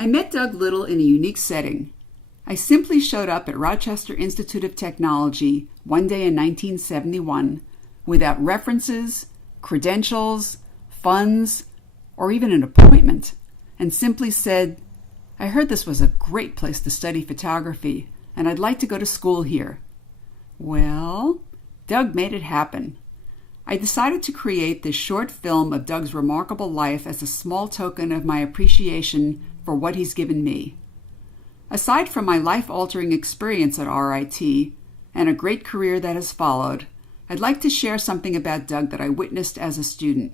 I met Doug Lyttle in a unique setting. I simply showed up at Rochester Institute of Technology one day in 1971 without references, credentials, funds, or even an appointment, and simply said, "I heard this was a great place to study photography, and I'd like to go to school here." Well, Doug made it happen. I decided to create this short film of Doug's remarkable life as a small token of my appreciation for what he's given me. Aside from my life-altering experience at RIT and a great career that has followed, I'd like to share something about Doug that I witnessed as a student.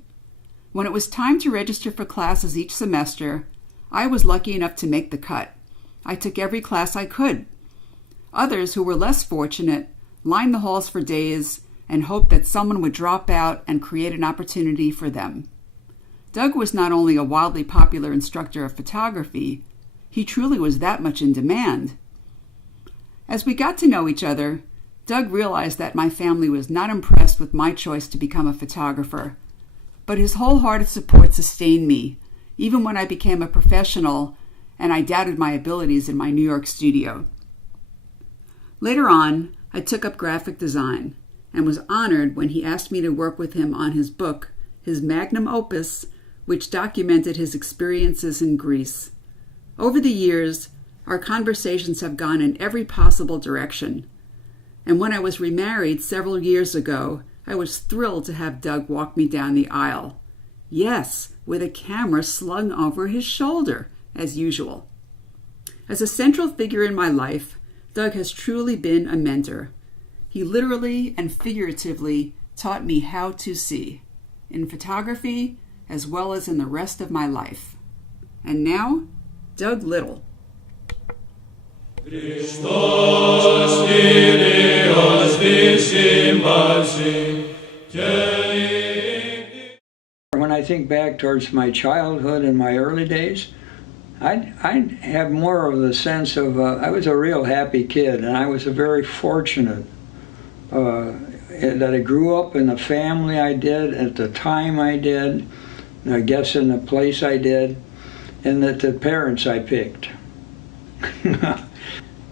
When it was time to register for classes each semester, I was lucky enough to make the cut. I took every class I could. Others who were less fortunate lined the halls for days and hoped that someone would drop out and create an opportunity for them. Doug was not only a wildly popular instructor of photography, he truly was that much in demand. As we got to know each other, Doug realized that my family was not impressed with my choice to become a photographer, but his wholehearted support sustained me, even when I became a professional and I doubted my abilities in my New York studio. Later on, I took up graphic design and was honored when he asked me to work with him on his book, his magnum opus, which documented his experiences in Greece. Over the years, our conversations have gone in every possible direction. And when I was remarried several years ago, I was thrilled to have Doug walk me down the aisle. Yes, with a camera slung over his shoulder, as usual. As a central figure in my life, Doug has truly been a mentor. He literally and figuratively taught me how to see, in photography as well as in the rest of my life. And now, Doug Lyttle. When I think back towards my childhood and my early days, I'd have more of the sense of I was a real happy kid, and I was very fortunate that I grew up in the family I did, at the time I did, I guess in the place I did, and that the parents I picked.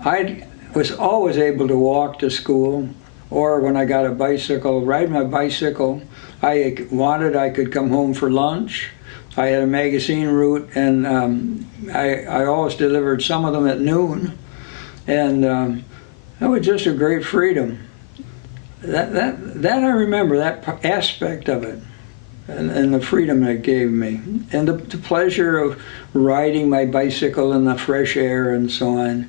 I was always able to walk to school, or when I got a bicycle, ride my bicycle. I could come home for lunch. I had a magazine route, and I always delivered some of them at noon, and that was just a great freedom. That I remember, that aspect of it, and the freedom it gave me, and the pleasure of riding my bicycle in the fresh air and so on.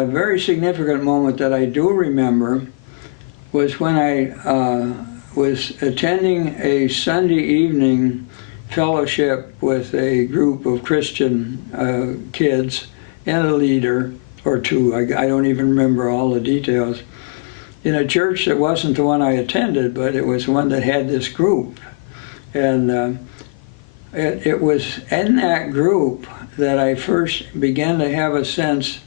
A very significant moment that I do remember was when I was attending a Sunday evening fellowship with a group of Christian kids and a leader or two. I don't even remember all the details. In a church that wasn't the one I attended, but it was one that had this group. And it was in that group that I first began to have a sense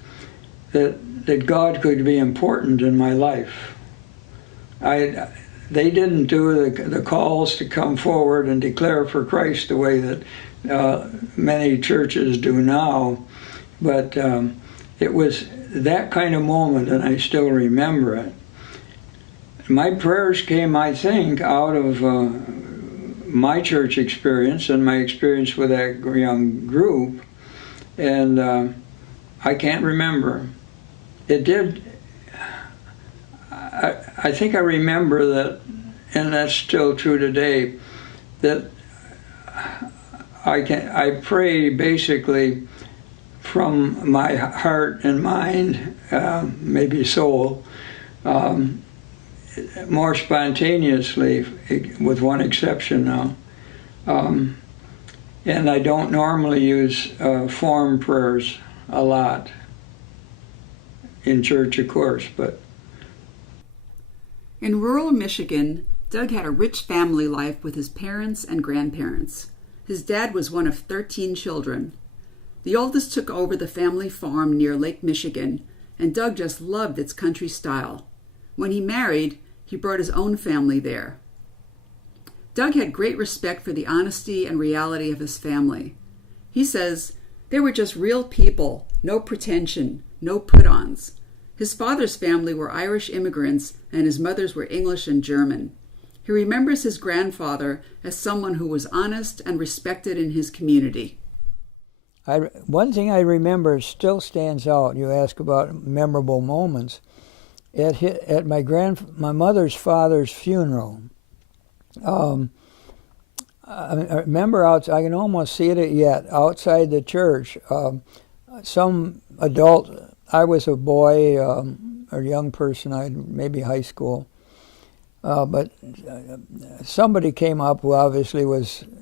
that God could be important in my life. They didn't do the calls to come forward and declare for Christ the way that many churches do now, but it was that kind of moment, and I still remember it. My prayers came, I think, out of my church experience and my experience with that young group, and I can't remember. It did. I think I remember that, and that's still true today, that I pray basically from my heart and mind, maybe soul, more spontaneously, with one exception now. And I don't normally use form prayers a lot in church, of course, but. In rural Michigan, Doug had a rich family life with his parents and grandparents. His dad was one of 13 children. The oldest took over the family farm near Lake Michigan, and Doug just loved its country style. When he married, He brought his own family there. Doug had great respect for the honesty and reality of his family. He says, "They were just real people, no pretension, no put-ons." His father's family were Irish immigrants and his mother's were English and German. He remembers his grandfather as someone who was honest and respected in his community. One thing I remember still stands out. You ask about memorable moments. At my mother's father's funeral, I remember I can almost see it yet, outside the church, some adult, I was a boy, or young person, maybe high school, but somebody came up who obviously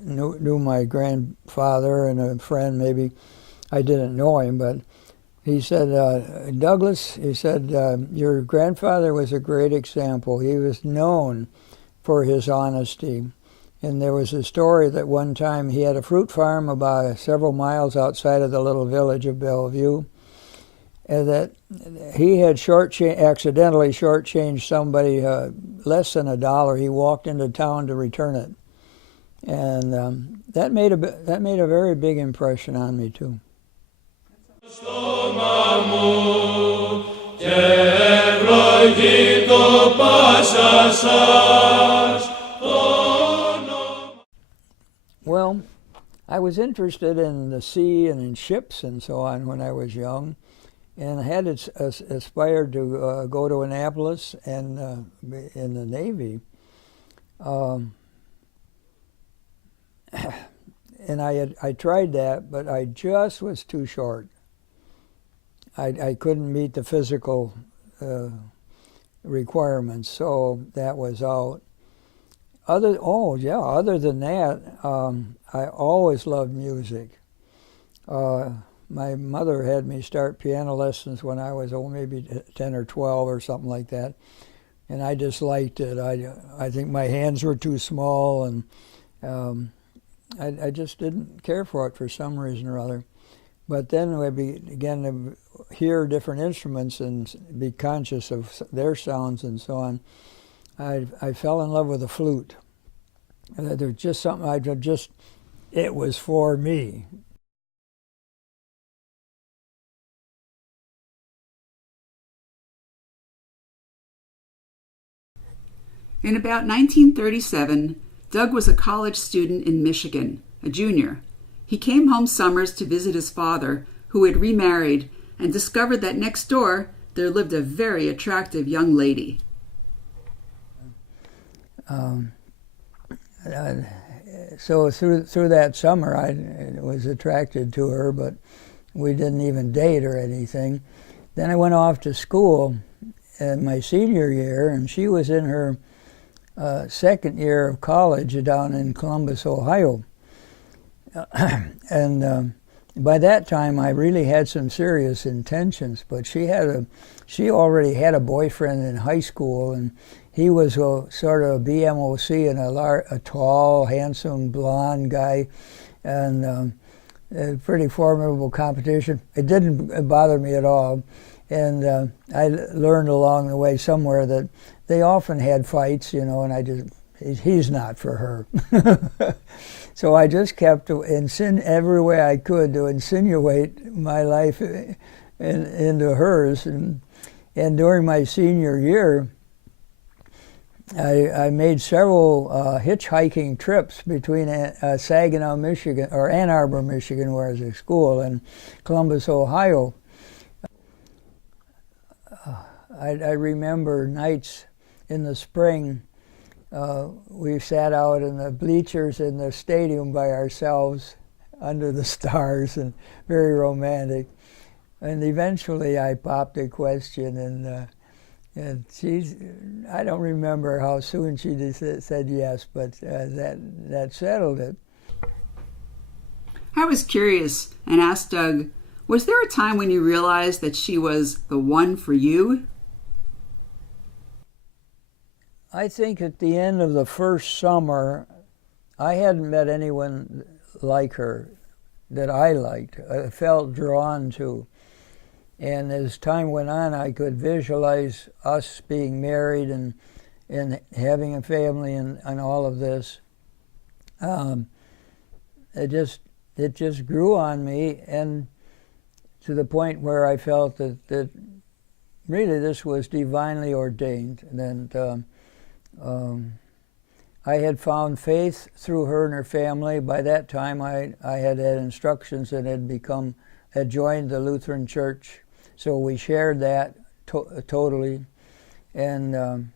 knew my grandfather and a friend, maybe I didn't know him, but he said, "Douglas," he said, "your grandfather was a great example. He was known for his honesty." And there was a story that one time he had a fruit farm about several miles outside of the little village of Bellevue, and that he had accidentally shortchanged somebody less than $1. He walked into town to return it, and that made a very big impression on me too. Well, I was interested in the sea and in ships and so on when I was young, and I had aspired to go to Annapolis and in the Navy. And I tried that, but I just was too short. I couldn't meet the physical requirements, so that was out. Other than that, I always loved music. My mother had me start piano lessons when I was maybe 10 or 12 or something like that, and I just liked it. I think my hands were too small, and I just didn't care for it for some reason or other. But then I began to hear different instruments and be conscious of their sounds and so on. I fell in love with the flute. There's just something it was for me. In about 1937, Doug was a college student in Michigan, a junior. He came home summers to visit his father, who had remarried, and discovered that next door there lived a very attractive young lady. So through that summer, I was attracted to her, but we didn't even date or anything. Then I went off to school in my senior year, and she was in her second year of college down in Columbus, Ohio. And by that time, I really had some serious intentions, but she already had a boyfriend in high school, and he was a sort of a BMOC and a tall, handsome, blonde guy, and a pretty formidable competition. It didn't bother me at all, and I learned along the way somewhere that they often had fights, and he's not for her. So I just kept every way I could to insinuate my life into hers, and during my senior year, I made several hitchhiking trips between Saginaw, Michigan, or Ann Arbor, Michigan, where I was at school, and Columbus, Ohio. I remember nights in the spring. We sat out in the bleachers in the stadium by ourselves under the stars, and very romantic. And eventually I popped a question, and I don't remember how soon she said yes, but that settled it. I was curious and asked Doug, was there a time when you realized that she was the one for you? I think at the end of the first summer, I hadn't met anyone like her that I liked, I felt drawn to. And as time went on, I could visualize us being married and and having a family and all of this, it just grew on me, and to the point where I felt that really this was divinely ordained. And I had found faith through her and her family. By that time, I had instructions and had joined the Lutheran Church, so we shared that totally, and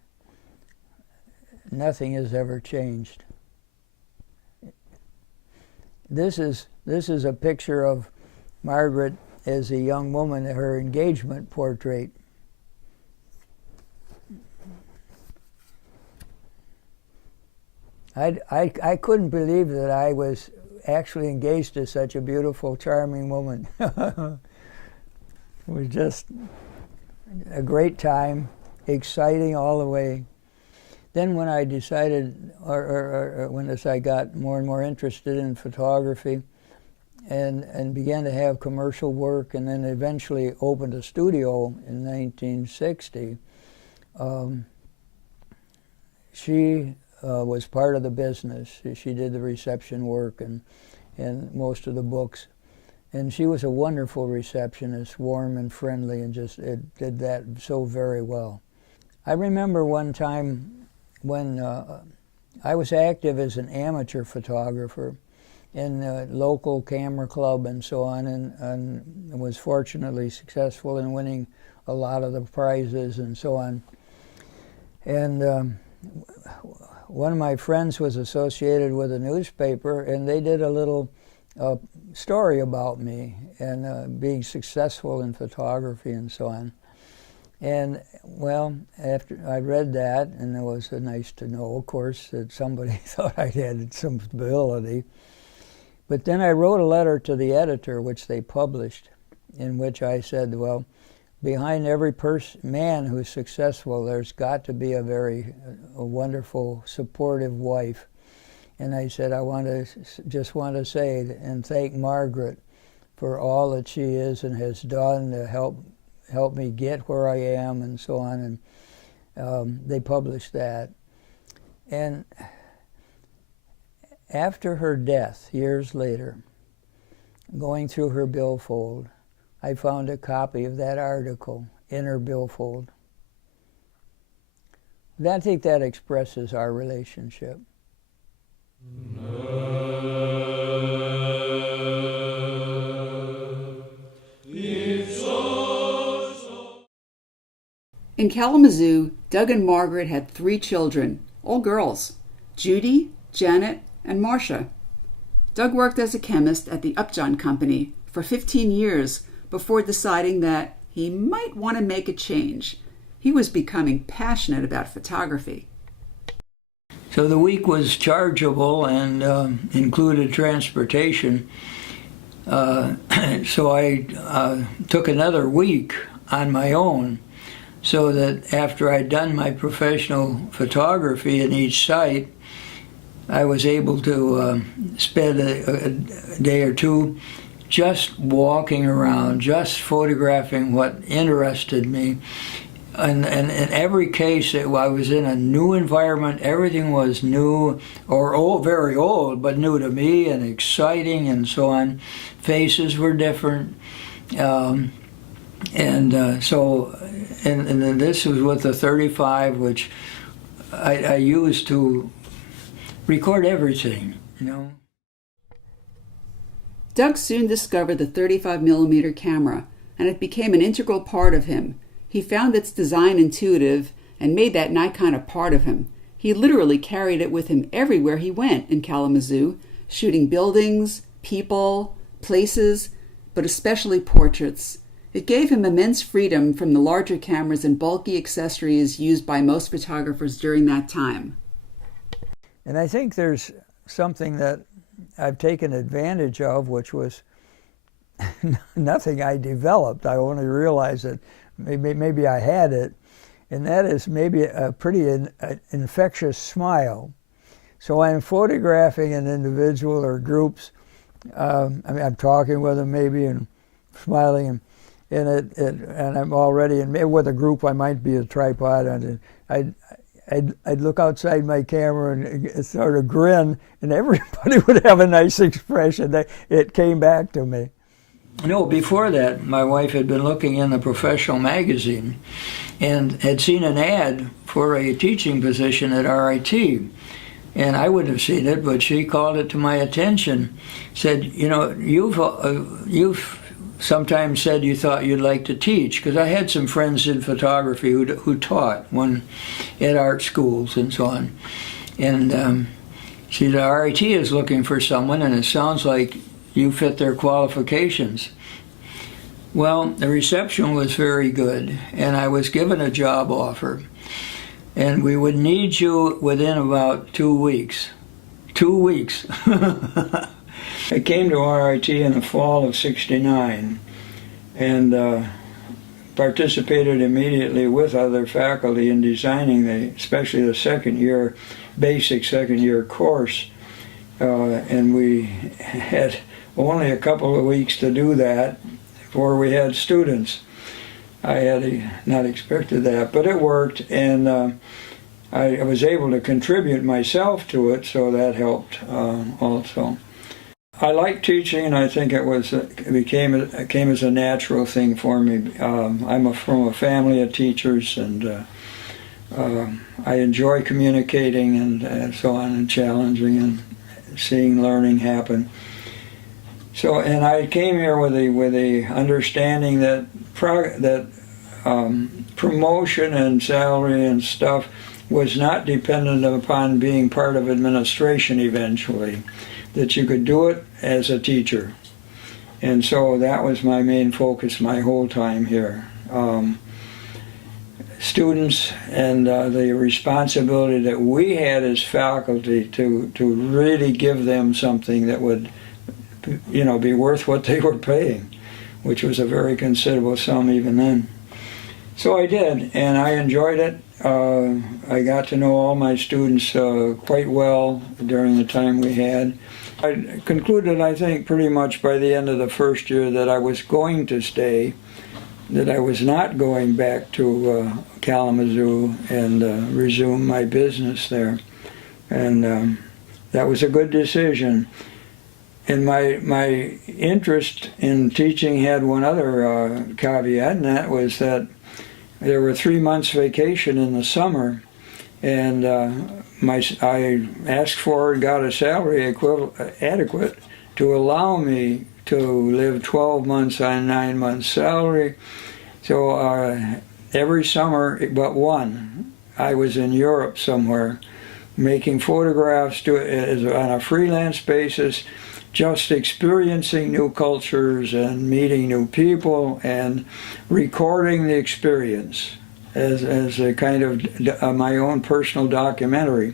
nothing has ever changed. This is a picture of Margaret as a young woman, her engagement portrait. I couldn't believe that I was actually engaged to such a beautiful, charming woman. It was just a great time, exciting all the way. Then when I decided, or when I got more and more interested in photography and began to have commercial work, and then eventually opened a studio in 1960, she was part of the business. She did the reception work and most of the books. And she was a wonderful receptionist, warm and friendly, and just did that so very well. I remember one time when I was active as an amateur photographer in a local camera club and so on, and was fortunately successful in winning a lot of the prizes and so on. And one of my friends was associated with a newspaper, and they did a little story about me and being successful in photography and so on. And well, after I read that, and it was nice to know, of course, that somebody thought I had some ability. But then I wrote a letter to the editor, which they published, in which I said, well, behind every man who's successful, there's got to be a wonderful, supportive wife. And I said, just want to say and thank Margaret for all that she is and has done to help me get where I am and so on. And they published that. And after her death, years later, going through her billfold, I found a copy of that article in her billfold. I think that expresses our relationship. In Kalamazoo, Doug and Margaret had 3 children, all girls: Judy, Janet, and Marcia. Doug worked as a chemist at the Upjohn Company for 15 years before deciding that he might want to make a change. He was becoming passionate about photography. So the week was chargeable and included transportation. So I took another week on my own, so that after I'd done my professional photography in each site, I was able to spend a day or two just walking around, just photographing what interested me. And in every case, I was in a new environment. Everything was new, or old, very old, but new to me and exciting and so on. Faces were different. So then this was with the 35, which I used to record everything, you know. Doug soon discovered the 35mm camera, and it became an integral part of him. He found its design intuitive and made that Nikon a part of him. He literally carried it with him everywhere he went in Kalamazoo, shooting buildings, people, places, but especially portraits. It gave him immense freedom from the larger cameras and bulky accessories used by most photographers during that time. And I think there's something that I've taken advantage of, which was nothing I developed. I only realized that maybe I had it, and that is maybe a pretty infectious smile. So I'm photographing an individual or groups. I'm talking with them maybe and smiling, and I'm already with a group. I might be a tripod, and I'd look outside my camera and sort of grin, and everybody would have a nice expression. It came back to me. No, before that, my wife had been looking in the professional magazine and had seen an ad for a teaching position at RIT. And I wouldn't have seen it, but she called it to my attention. Said, you know, you've sometimes said you thought you'd like to teach, because I had some friends in photography who taught at art schools and so on. And she said, RIT is looking for someone, and it sounds like you fit their qualifications. Well, the reception was very good, and I was given a job offer. And we would need you within about 2 weeks. 2 weeks. I came to RIT in the fall of '69 and participated immediately with other faculty in designing especially the basic second year course. And we had only a couple of weeks to do that before we had students. I had not expected that, but it worked, and I was able to contribute myself to it, so that helped also. I like teaching, and I think it came as a natural thing for me. I'm from a family of teachers, and I enjoy communicating and so on, and challenging and seeing learning happen. So, and I came here with a understanding that promotion and salary and stuff was not dependent upon being part of administration eventually, that you could do it as a teacher. And so that was my main focus my whole time here. Students and the responsibility that we had as faculty to really give them something that would, you know, be worth what they were paying, which was a very considerable sum even then. So I did, and I enjoyed it. I got to know all my students quite well during the time we had. I concluded, I think, pretty much by the end of the first year that I was going to stay, that I was not going back to Kalamazoo and resume my business there. And that was a good decision. And my interest in teaching had one other caveat, and that was that there were 3 months vacation in the summer, and I asked for and got a salary adequate to allow me to live 12 months on 9 months salary. So every summer but one, I was in Europe somewhere making photographs on a freelance basis, just experiencing new cultures and meeting new people and recording the experience as a kind of my own personal documentary.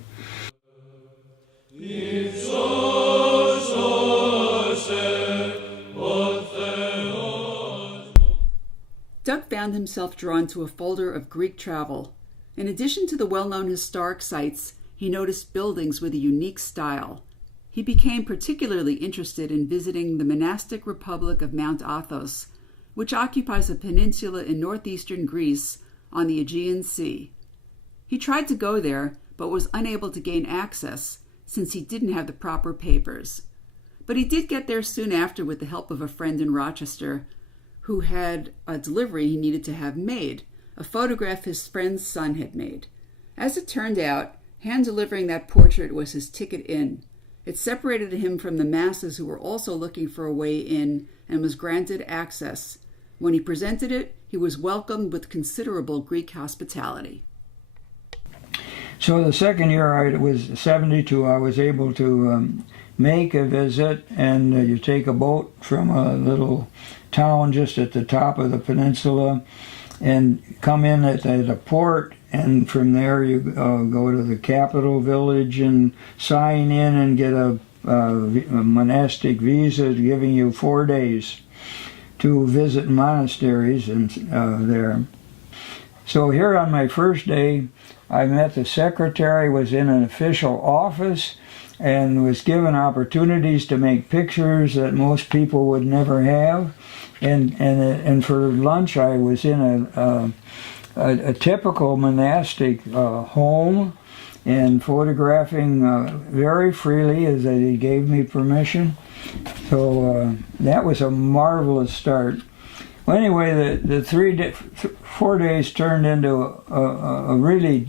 Doug found himself drawn to a folder of Greek travel. In addition to the well-known historic sites, he noticed buildings with a unique style. He became particularly interested in visiting the monastic republic of Mount Athos, which occupies a peninsula in northeastern Greece on the Aegean Sea. He tried to go there, but was unable to gain access since he didn't have the proper papers. But he did get there soon after with the help of a friend in Rochester who had a delivery he needed to have made, a photograph his friend's son had made. As it turned out, hand-delivering that portrait was his ticket in. It separated him from the masses who were also looking for a way in and was granted access. When he presented it, he was welcomed with considerable Greek hospitality. So the second year, it was 72, I was able to make a visit, and you take a boat from a little town just at the top of the peninsula and come in at the port, and from there you go to the capital village and sign in and get a monastic visa giving you 4 days to visit monasteries and there. So here on my first day, I met the secretary, was in an official office, and was given opportunities to make pictures that most people would never have. And for lunch, I was in a typical monastic home, and photographing very freely as they gave me permission. So that was a marvelous start. Well, anyway, the 4 days turned into a really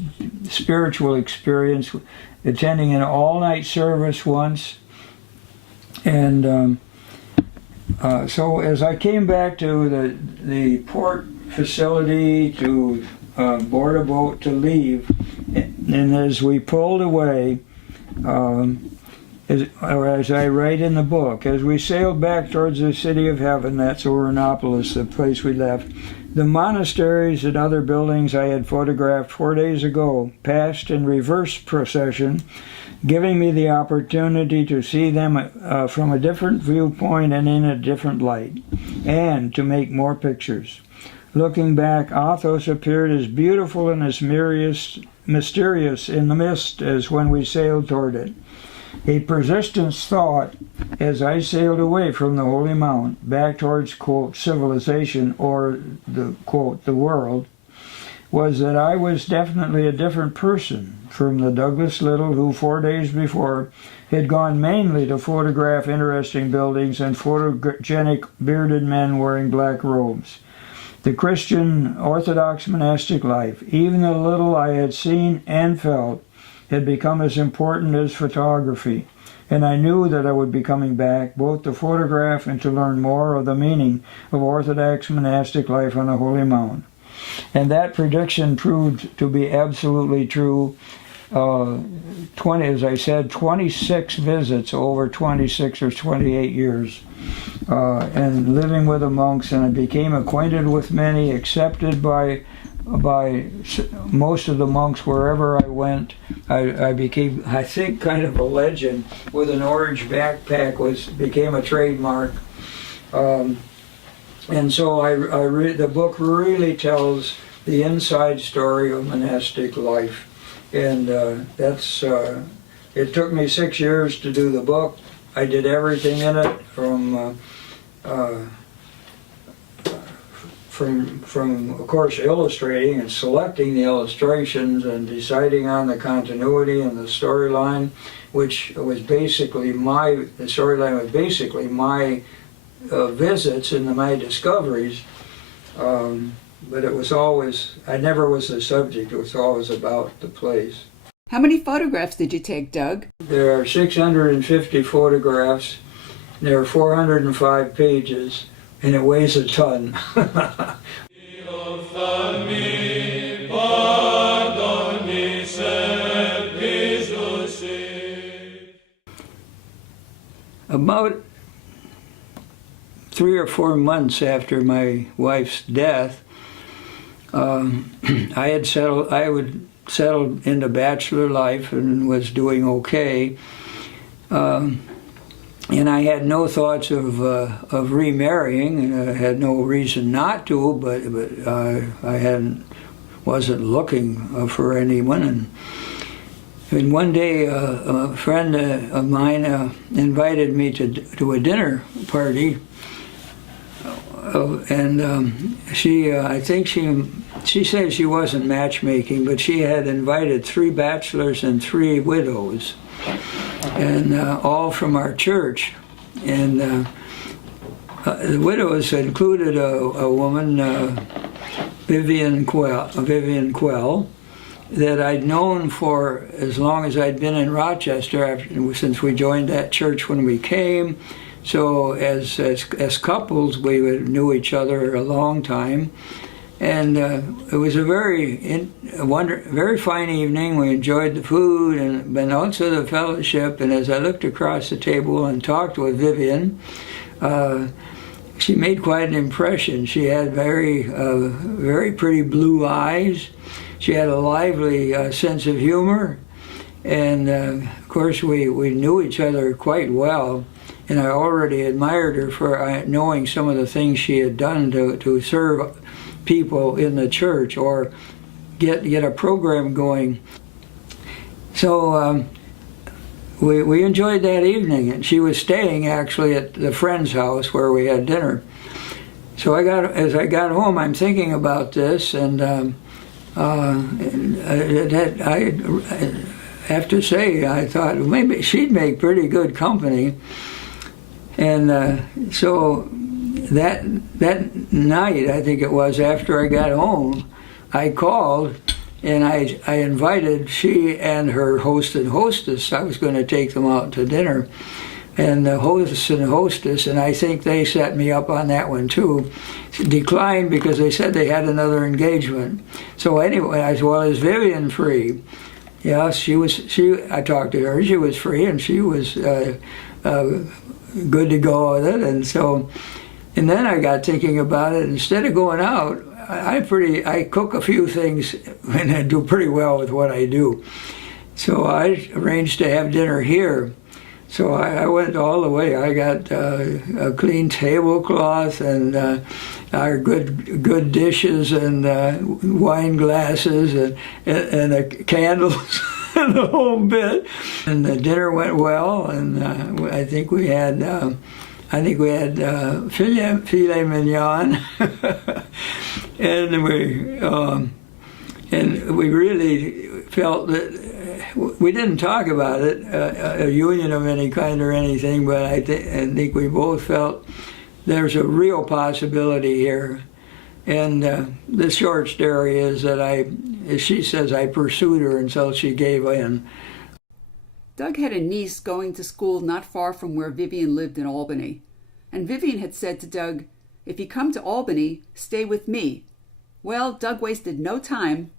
spiritual experience, attending an all-night service once. And so as I came back to the port facility to board a boat to leave, and as we pulled away, as I write in the book, as we sailed back towards the city of heaven, that's Orinopolis, the place we left, the monasteries and other buildings I had photographed 4 days ago passed in reverse procession, giving me the opportunity to see them from a different viewpoint and in a different light, and to make more pictures. Looking back, Athos appeared as beautiful and as mysterious in the mist as when we sailed toward it. A persistent thought as I sailed away from the Holy Mount, back towards, quote, civilization, or the, quote, the world, was that I was definitely a different person from the Douglas Lyttle who 4 days before had gone mainly to photograph interesting buildings and photogenic bearded men wearing black robes. The Christian Orthodox monastic life, even the little I had seen and felt, had become as important as photography, and I knew that I would be coming back both to photograph and to learn more of the meaning of Orthodox monastic life on the Holy Mount. And that prediction proved to be absolutely true. as I said, 26 visits over 26 or 28 years, and living with the monks, and I became acquainted with many, accepted by most of the monks wherever I went. I became, I think, kind of a legend. With an orange backpack became a trademark. And so the book really tells the inside story of monastic life. And it took me 6 years to do the book. I did everything in it from of course, illustrating and selecting the illustrations and deciding on the continuity and the storyline, which was basically my visits and my discoveries. But it was always, I never was the subject, it was always about the place. How many photographs did you take, Doug? There are 650 photographs, there are 405 pages, and it weighs a ton. About 3 or 4 months after my wife's death, I had settled into bachelor life and was doing okay. And I had no thoughts of remarrying, and I had no reason not to, but I wasn't looking for anyone. And one day, a friend of mine invited me to a dinner party, and I think she said she wasn't matchmaking, but she had invited 3 bachelors and 3 widows, and all from our church. And the widows included a woman, Vivian Quell, that I'd known for as long as I'd been in Rochester, since we joined that church when we came. So as couples, we knew each other a long time. And it was a very fine evening. We enjoyed the food and also the fellowship. And as I looked across the table and talked with Vivian, she made quite an impression. She had very pretty blue eyes. She had a lively sense of humor. And of course, we knew each other quite well. And I already admired her for knowing some of the things she had done to serve people in the church or get a program going. So we enjoyed that evening, and she was staying actually at the friend's house where we had dinner. So as I got home, I'm thinking about this, and I have to say, I thought well, maybe she'd make pretty good company. And so that night, I think it was, after I got home, I called and I invited she and her host and hostess. I was going to take them out to dinner. And the host and hostess, and I think they set me up on that one too, declined because they said they had another engagement. So anyway, I said, well, is Vivian free? Yes, she was. I talked to her. She was free, and she was good to go with it. And then I got thinking about it. Instead of going out, I cook a few things, and I do pretty well with what I do. So I arranged to have dinner here. So I went all the way. I got a clean tablecloth and our good dishes and wine glasses and candles and the whole bit. And the dinner went well. And I think we had filet mignon, and we really felt that. We didn't talk about it, a union of any kind or anything, but I think we both felt there's a real possibility here. And the short story is that she says I pursued her until she gave in. Doug had a niece going to school not far from where Vivian lived in Albany. And Vivian had said to Doug, "If you come to Albany, stay with me." Well, Doug wasted no time.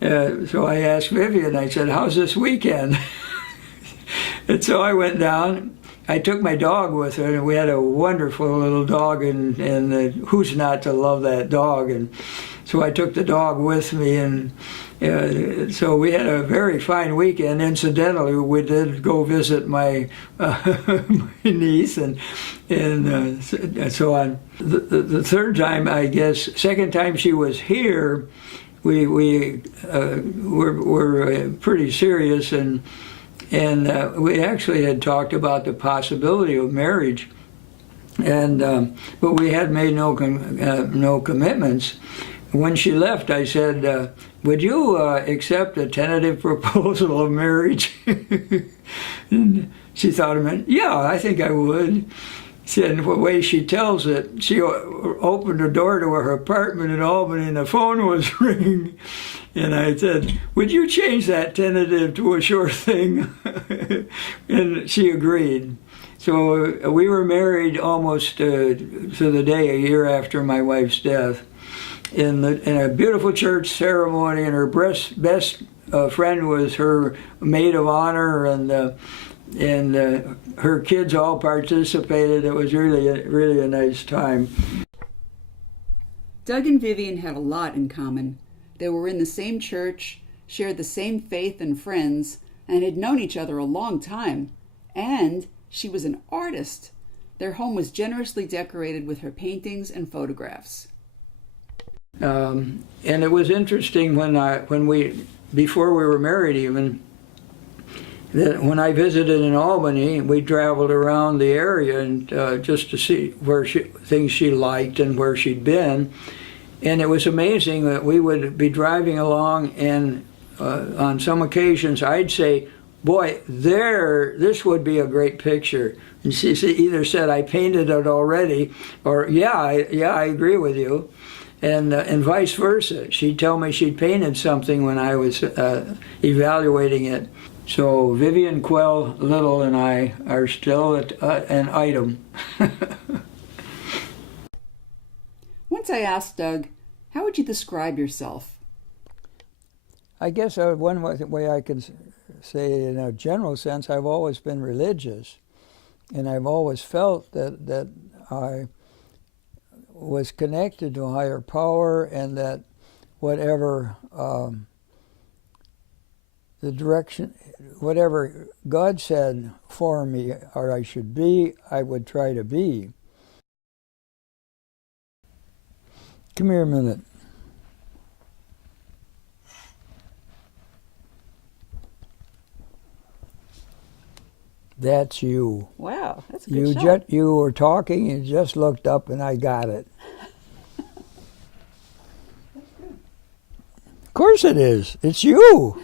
So I asked Vivian, I said, how's this weekend? And so I went down. I took my dog with her, and we had a wonderful little dog, and who's not to love that dog? And so I took the dog with me, and so we had a very fine weekend. Incidentally, we did go visit my niece, and so on. The third time, I guess, second time she was here, we were pretty serious, and we actually had talked about the possibility of marriage, but we had made no commitments. When she left, I said, "Would you accept a tentative proposal of marriage?" And she thought a minute. "Yeah, I think I would." And the way she tells it, she opened the door to her apartment in Albany, and the phone was ringing. And I said, "Would you change that tentative to a sure thing?" And she agreed. So we were married almost to the day, a year after my wife's death, in a beautiful church ceremony. And her best friend was her maid of honor, and her kids all participated. It was really a nice time. Doug and Vivian had a lot in common. They were in the same church, shared the same faith and friends, and had known each other a long time. And she was an artist. Their home was generously decorated with her paintings and photographs. And it was interesting before we were married even, that when I visited in Albany, we traveled around the area and just to see things she liked and where she'd been. And it was amazing that we would be driving along, and on some occasions I'd say, "Boy, this would be a great picture." And she either said, "I painted it already," or "Yeah, I agree with you." And vice versa. She'd tell me she'd painted something when I was evaluating it. So Vivian Lyttle and I are still an item. Once I asked Doug, "How would you describe yourself?" I guess one way I can say, in a general sense, I've always been religious, and I've always felt that I was connected to a higher power, and that whatever the direction, whatever God said for me or I should be, I would try to be. Come here a minute. That's you. Wow, that's a good shot. You were talking and just looked up, and I got it. That's good. Of course it is. It's you.